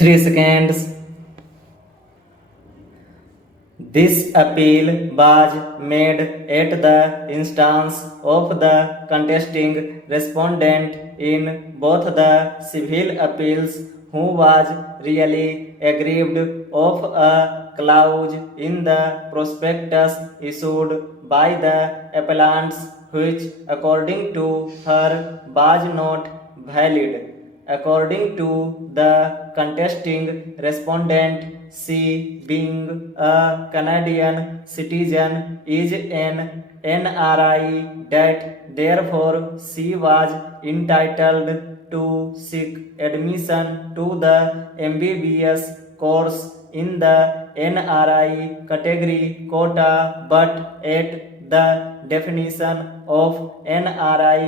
3 seconds. This appeal was made at the instance of the contesting respondent in both the civil appeals, who was really aggrieved of a clause in the prospectus issued by the appellants, which, according to her, was not valid. According to the contesting respondent, she, being a Canadian citizen, is an NRI, that therefore she was entitled to seek admission to the MBBS course in the NRI category quota, but at the definition of NRI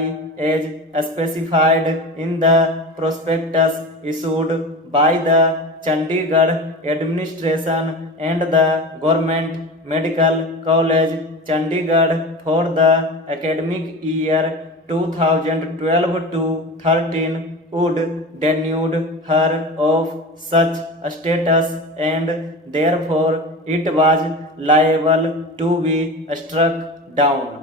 as specified in the prospectus issued by the Chandigarh administration and the Government Medical College, Chandigarh, for the academic year 2012 to 13 would denude her of such a status, and therefore it was liable to be struck down.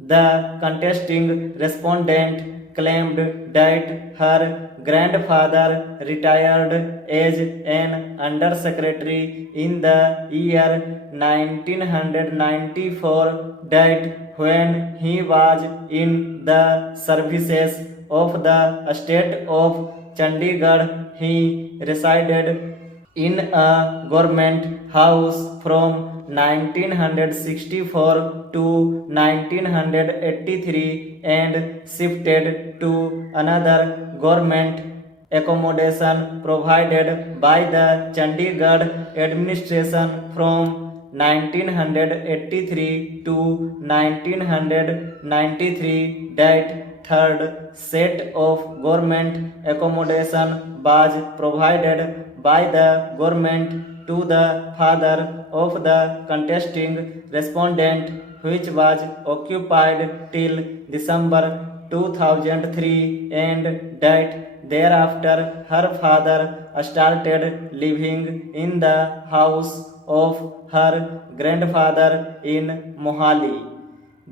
The contesting respondent claimed that her grandfather retired as an undersecretary in the year 1994, that when he was in the services of the state of Chandigarh, he resided in a government house from 1964 to 1983 and shifted to another government accommodation provided by the Chandigarh administration from 1983 to 1993. That third set of government accommodation was provided by the government to the father of the contesting respondent, which was occupied till December 2003, and that thereafter her father started living in the house of her grandfather in Mohali.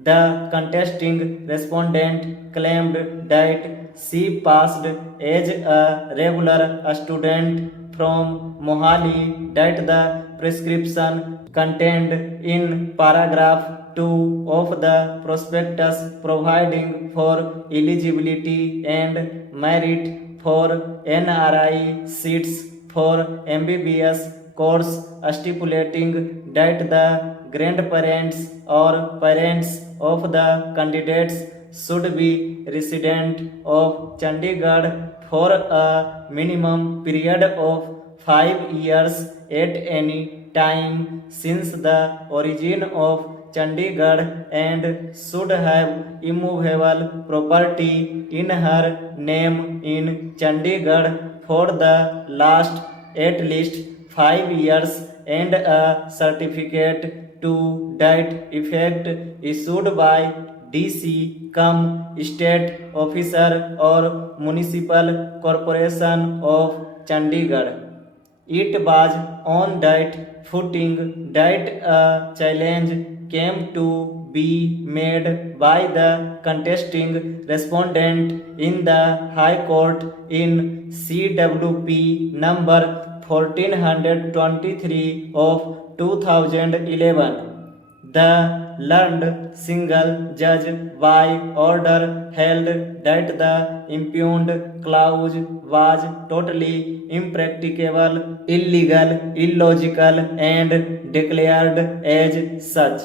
The contesting respondent claimed that she passed as a regular student from Mohali, that the prescription contained in paragraph 2 of the prospectus providing for eligibility and merit for NRI seats for MBBS course, stipulating that the grandparents or parents of the candidates should be resident of Chandigarh for a minimum period of 5 years at any time since the origin of Chandigarh, and should have immovable property in her name in Chandigarh for the last at least 5 years, and a certificate to that effect issued by DC state officer or municipal corporation of Chandigarh. It was on that footing that a challenge came to be made by the contesting respondent in the High Court in CWP number 1423 of 2011. The learned single judge by order held that the impugned clause was totally impracticable, illegal, illogical, and declared as such.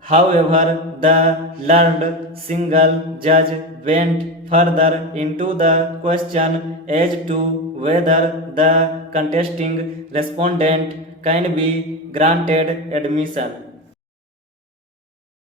However, the learned single judge went further into the question as to whether the contesting respondent can be granted admission.